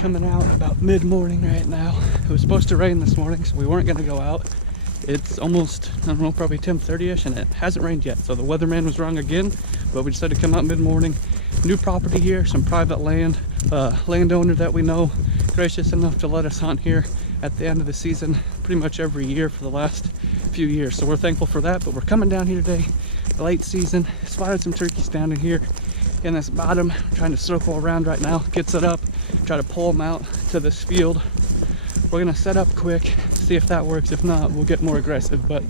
coming out about mid-morning right now. It was supposed to rain this morning, so we weren't going to go out. It's almost, I don't know, probably 10:30ish, and it hasn't rained yet, so the weatherman was wrong again, but we decided to come out mid-morning. New property here, some private land, landowner that we know, gracious enough to let us hunt here at the end of the season pretty much every year for the last few years, so we're thankful for that. But we're coming down here today, the late season, spotted some turkeys down in here in this bottom. I'm trying to circle around right now, get set up, try to pull them out to this field. We're gonna set up quick, see if that works. If not, we'll get more aggressive, but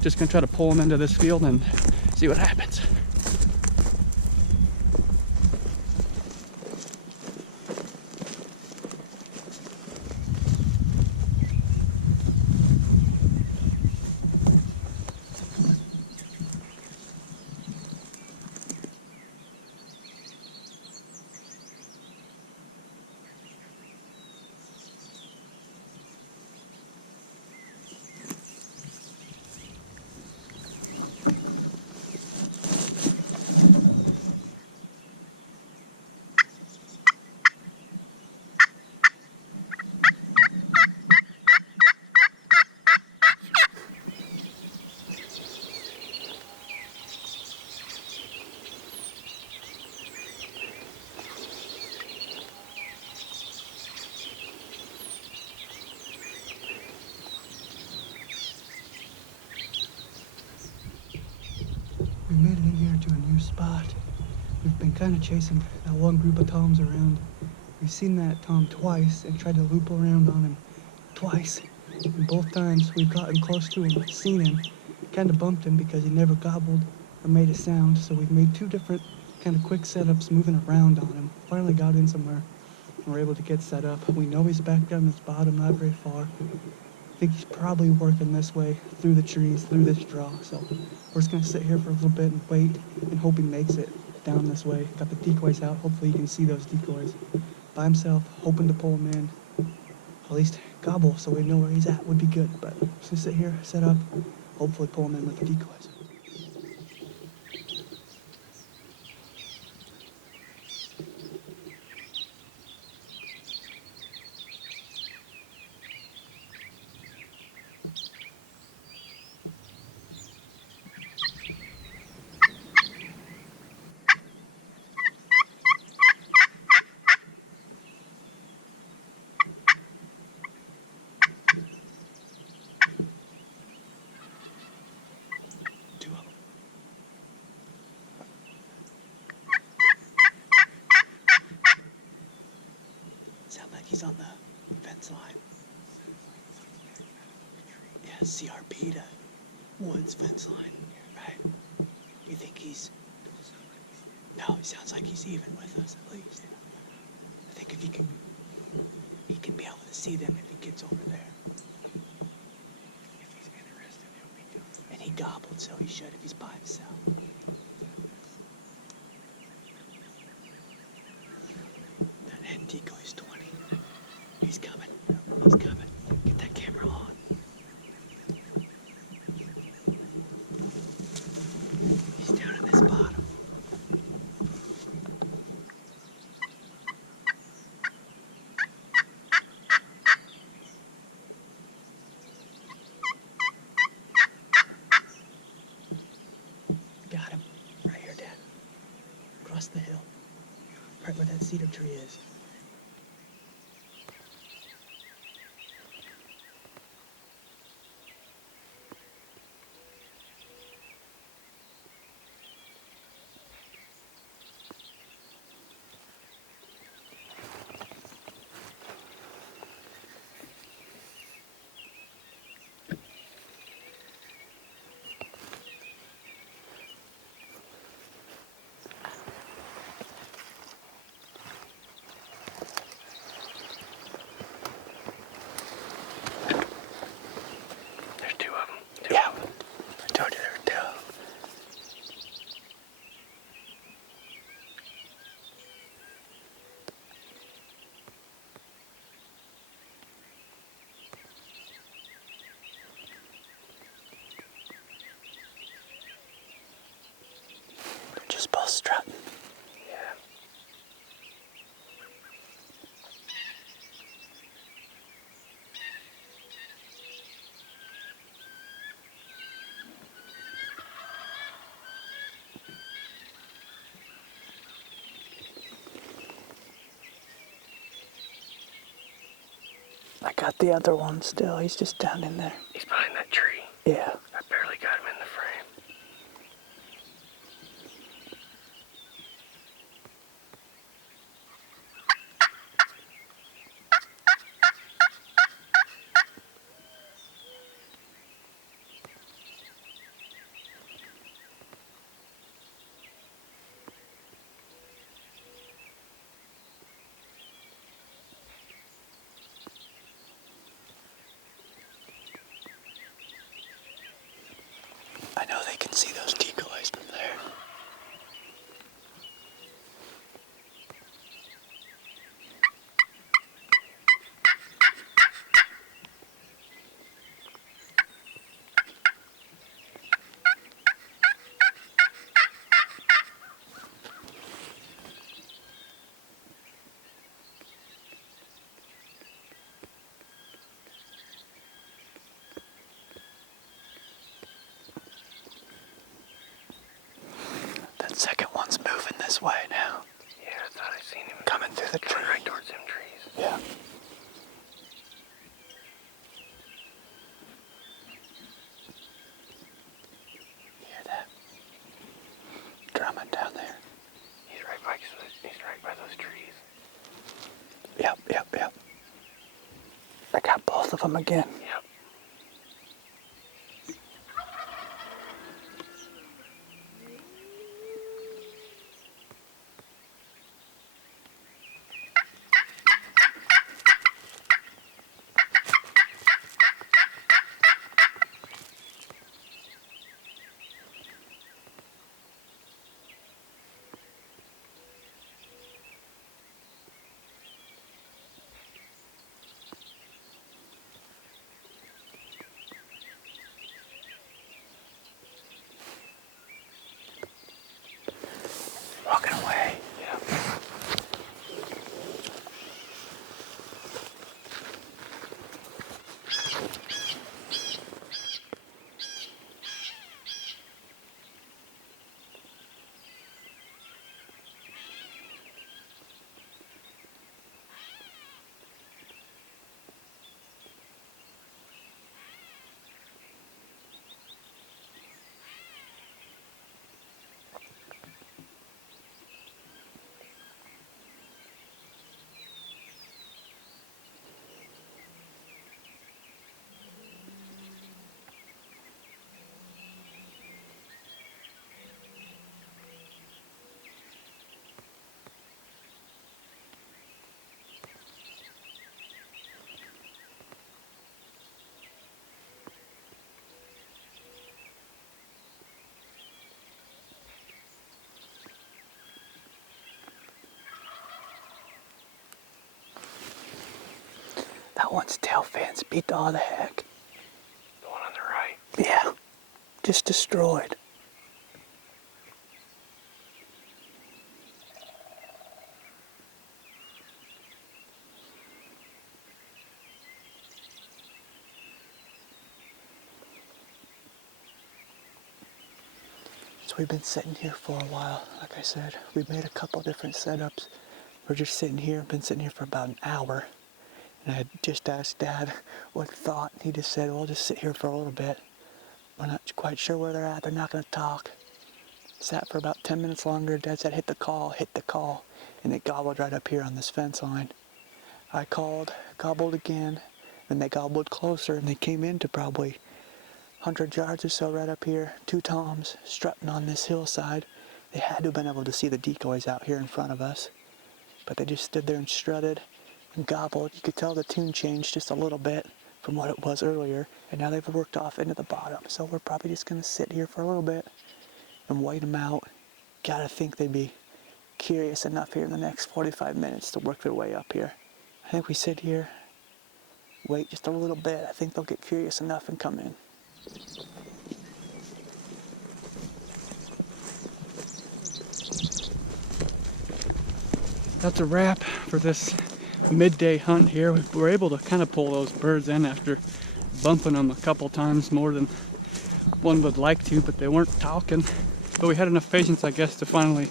just gonna try to pull them into this field and see what happens. We made it in here to a new spot. We've been kind of chasing that one group of toms around. We've seen that tom twice and tried to loop around on him twice. And both times we've gotten close to him, seen him, kind of bumped him because he never gobbled or made a sound. So we've made two different kind of quick setups moving around on him. Finally got in somewhere and we're able to get set up. We know he's back down this bottom, not very far. I think he's probably working this way through the trees, through this draw. So we're just gonna sit here for a little bit and wait and hope he makes it down this way. Got the decoys out. Hopefully you can see those decoys. By himself, hoping to pull him in. At least gobble so we know where he's at would be good. But just gonna sit here, set up, hopefully pull him in with the decoys. Sound like he's on the fence line. Yeah, CRP to woods fence line, right? You think he's... No, he sounds like he's even with us at least. I think if he can be able to see them if he gets over there. If he's interested, he'll be good. And he gobbled, so he should if he's by himself. That head decoy's 20. He's coming. He's coming. Get that camera on. He's down in this bottom. Got him. Right here, Dad. Across the hill. Right where that cedar tree is. I got the other one still. He's just down in there. He's behind that tree. Yeah. I barely got him in the frame. I know they can see those decoys from there. That second one's moving this way now. Yeah, I thought I seen him Coming through the tree. coming right towards them trees. Yeah. You hear that? Drumming down there. He's right by those trees. Yep. I got both of them again. Yep. Walking away. Yep. That one's tail fins beat all the heck. The one on the right. Yeah. Just destroyed. So we've been sitting here for a while. Like I said, we've made a couple different setups. We're just sitting here, been sitting here for about an hour. And I had just asked Dad what he thought. He just said, well, just sit here for a little bit. We're not quite sure where they're at. They're not going to talk. Sat for about 10 minutes longer. Dad said, hit the call. And they gobbled right up here on this fence line. I called, gobbled again. Then they gobbled closer and they came into probably 100 yards or so right up here. Two toms strutting on this hillside. They had to have been able to see the decoys out here in front of us. But they just stood there and strutted and gobbled. You could tell the tune changed just a little bit from what it was earlier. And now they've worked off into the bottom. So we're probably just going to sit here for a little bit and wait them out. Gotta think they'd be curious enough here in the next 45 minutes to work their way up here. I think we sit here, wait just a little bit. I think they'll get curious enough and come in. That's a wrap for this midday hunt here. We were able to kind of pull those birds in after bumping them a couple times more than one would like to, but they weren't talking. But we had enough patience, I guess, to finally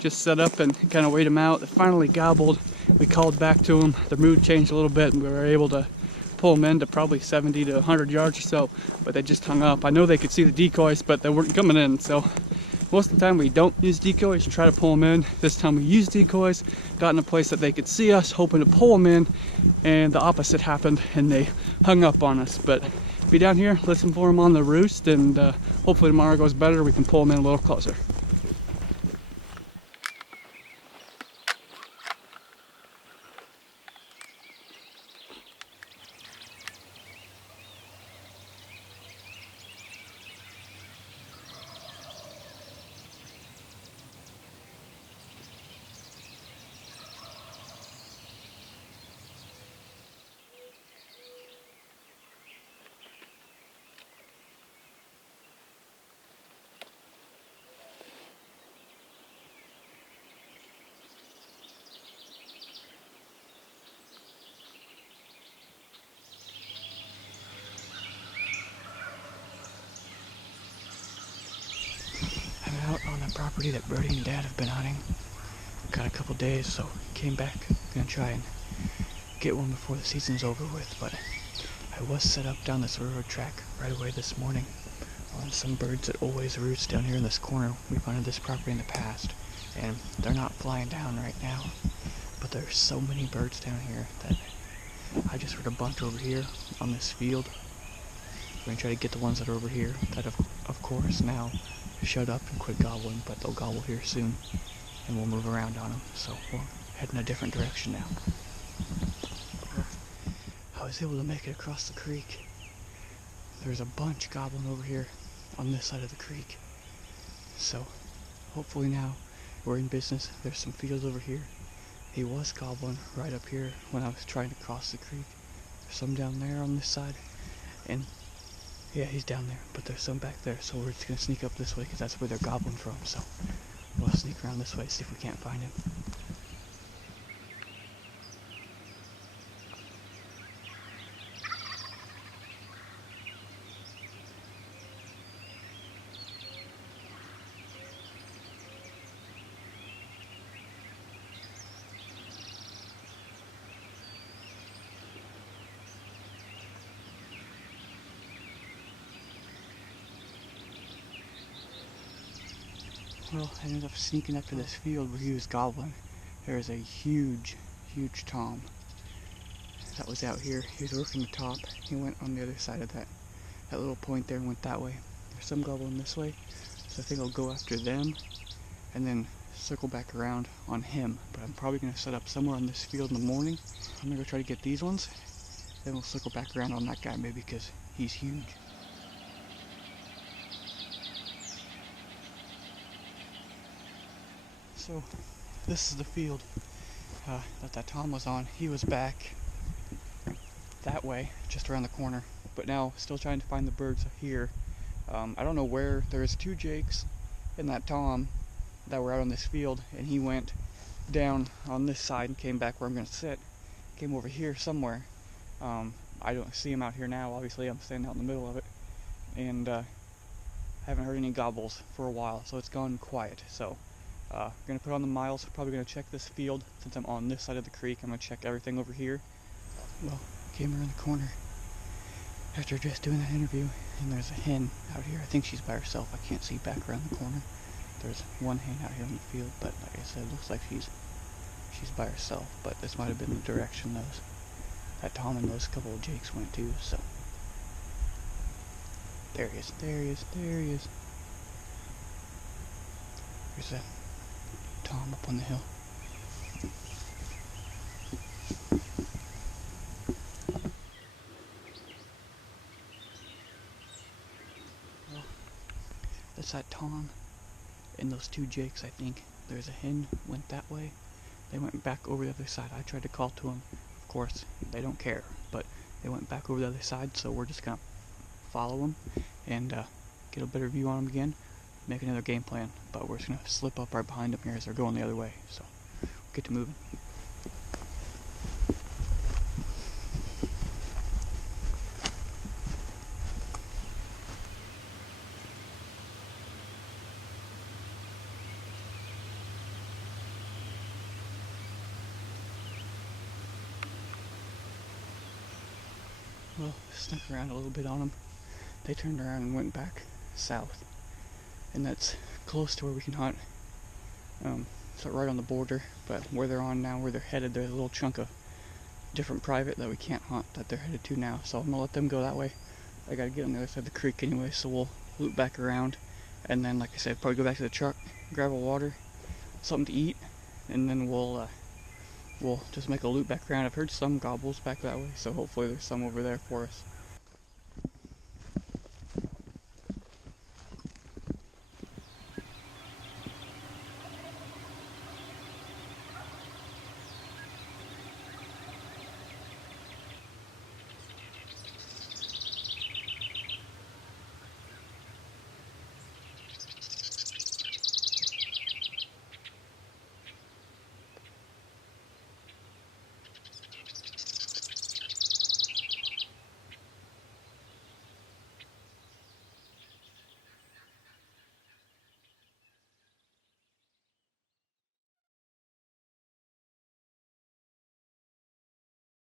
just set up and kind of wait them out. They finally gobbled. We called back to them. Their mood changed a little bit and we were able to pull them in to probably 70 to 100 yards or so, but they just hung up. I know they could see the decoys, but they weren't coming in, so most of the time we don't use decoys and try to pull them in. This time we used decoys, got in a place that they could see us, hoping to pull them in, and the opposite happened, and they hung up on us. But be down here, listen for them on the roost, and hopefully tomorrow goes better. We can pull them in a little closer. I'm out on the property that Brody and Dad have been hunting. Got a couple days, so came back. Gonna try and get one before the season's over with, but I was set up down this railroad track right away this morning on some birds that always roost down here in this corner. We've hunted this property in the past, and they're not flying down right now, but there's so many birds down here that I just heard a bunch over here on this field. We're gonna try to get the ones that are over here that of course now shut up and quit gobbling, but they'll gobble here soon, and we'll move around on them. So we'll head in a different direction now. I was able to make it across the creek. There's a bunch gobbling over here on this side of the creek. So hopefully now we're in business. There's some fields over here. He was gobbling right up here when I was trying to cross the creek. There's some down there on this side, and yeah, he's down there, but there's some back there, so we're just gonna sneak up this way because that's where they're gobbling from. So we'll sneak around this way, see if we can't find him. Well, I ended up sneaking up to this field where he was gobbling. There's a huge tom that was out here. He was working the top. He went on the other side of that little point there and went that way. There's some gobbling this way, so I think I'll go after them and then circle back around on him. But I'm probably going to set up somewhere on this field in the morning. I'm going to go try to get these ones, then we'll circle back around on that guy maybe because he's huge. So this is the field that tom was on. He was back that way, just around the corner, but now still trying to find the birds here. I don't know where. There's two jakes and that tom that were out on this field, and he went down on this side and came back where I'm going to sit. Came over here somewhere. I don't see him out here now. Obviously I'm standing out in the middle of it, and I haven't heard any gobbles for a while, so it's gone quiet. So gonna put on the miles, probably gonna check this field since I'm on this side of the creek. I'm gonna check everything over here. Well, came around the corner after just doing that interview, and there's a hen out here. I think she's by herself. I can't see back around the corner. There's one hen out here in the field, but like I said, it looks like she's by herself, but this might have been the direction that tom and those couple of jakes went to. So there he is, there he is, there he is. There's a tom up on the hill. Well, that's that tom and those two jakes, I think. There's a hen went that way. They went back over the other side. I tried to call to them. Of course, they don't care, but they went back over the other side, so we're just gonna follow them and get a better view on them again. Make another game plan, but we're just gonna slip up right behind them here as they're going the other way, so we'll get to moving. well, snuck around a little bit on them. They turned around and went back south, and that's close to where we can hunt. So right on the border, but where they're on now, where they're headed, there's a little chunk of different private that we can't hunt that they're headed to now. So I'm gonna let them go that way. I gotta get on the other side of the creek anyway, so we'll loop back around, and then, like I said, probably go back to the truck, grab a water, something to eat, and then we'll just make a loop back around. I've heard some gobbles back that way, so hopefully there's some over there for us.